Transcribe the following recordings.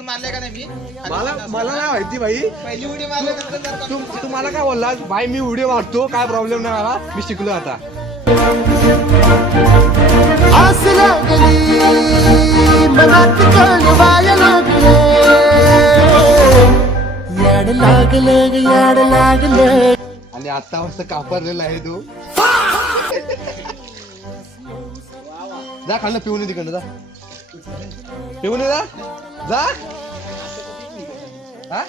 मारले का नाही मी मला नाही माहिती भाई. पहिली उडी मारल्यानंतर तुम्हाला काय बोलला भाई मी उडी मारतो काय प्रॉब्लेम नाही मला मी शिकलो आता. आस लागली मनात कळवायला लागले याड लागलं याड लागलं आणि आता मस्त कापरलेला आहे तू. जा खाल्लं पिऊन तिकडनं जा पिऊन जा जा. हा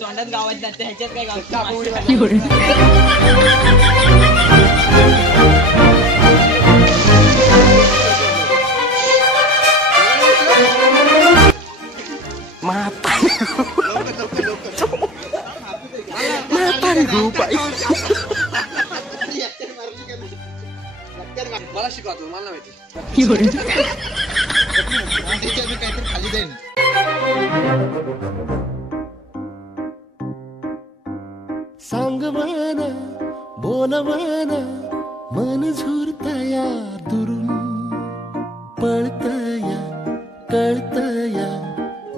तोंडात गावात जाते ह्याच्यात काय गाव मला शिकवतो मला माहिती. काहीतरी खाली देईन. सांगवान बोलवान मन झुरतया दुरून पळतया कळतया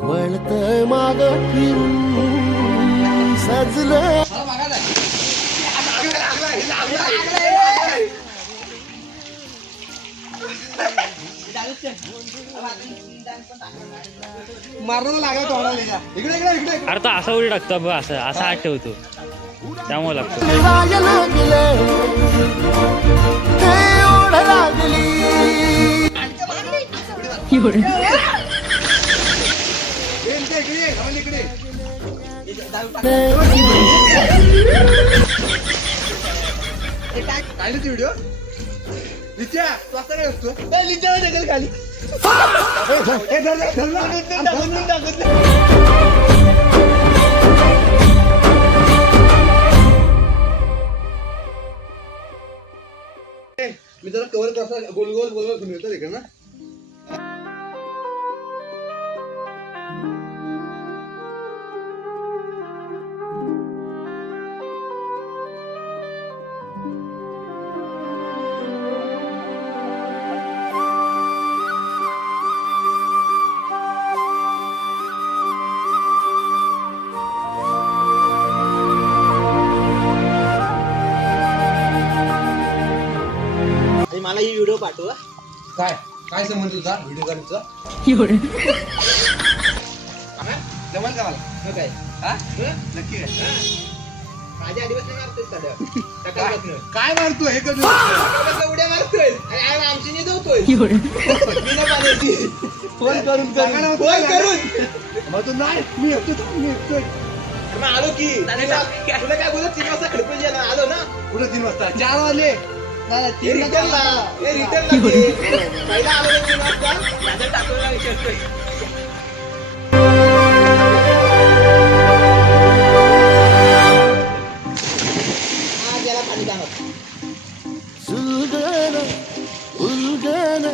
वळत माग फिरून सजलं. मारलं लागलं तोंडाला. इकडे इकडे इकडे अरे तो असा उडी टाकतो बघ असं असा हात ठेवतो त्यामुळे लागतो. काढली व्हिडिओ लिच्या तू असं काय असतो खाली. मी जरा कवर कसा गोल गोल गोल गोल फिरतो तिकडे ना. मला ही व्हिडिओ पाठवा. काय काय संबंध तुझा व्हिडिओ करायचा जमल का मला काय हा नक्की काय माझ्या आधीपासून मारतोय सध्या काय मारतोय हे कधी उड्या मारतोय आमची नाही धावतोय फोन करून फोन करून मग तू नाही मी येतो मग आलो की तुला काय बोलत 3 वाजता खडपून गेला आलो ना. पुढे 3 वाजता 4 वाजले रिटर्नला पहिला आलो 3 वाजता माझ्या टाकूला विचारतोय. त्याला पाणी दाखव. सुलगन उलगन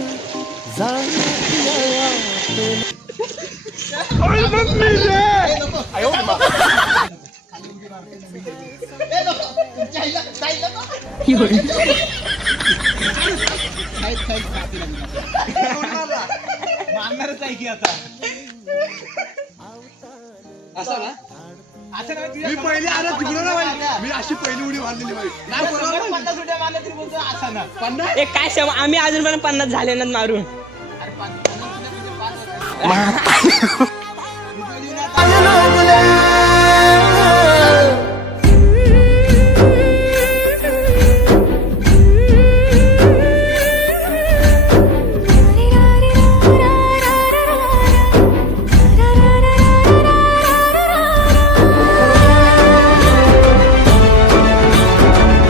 मारणारच आहे की आता असं ना. असं मी पहिली आलो तिकडं ना मी अशी पहिली उडी मारलेली नाही 50 उड्या मारल्या तरी बोलतो असा ना 50. एक काय आम्ही अजून पण 50 झाले ना मारून. अरे 50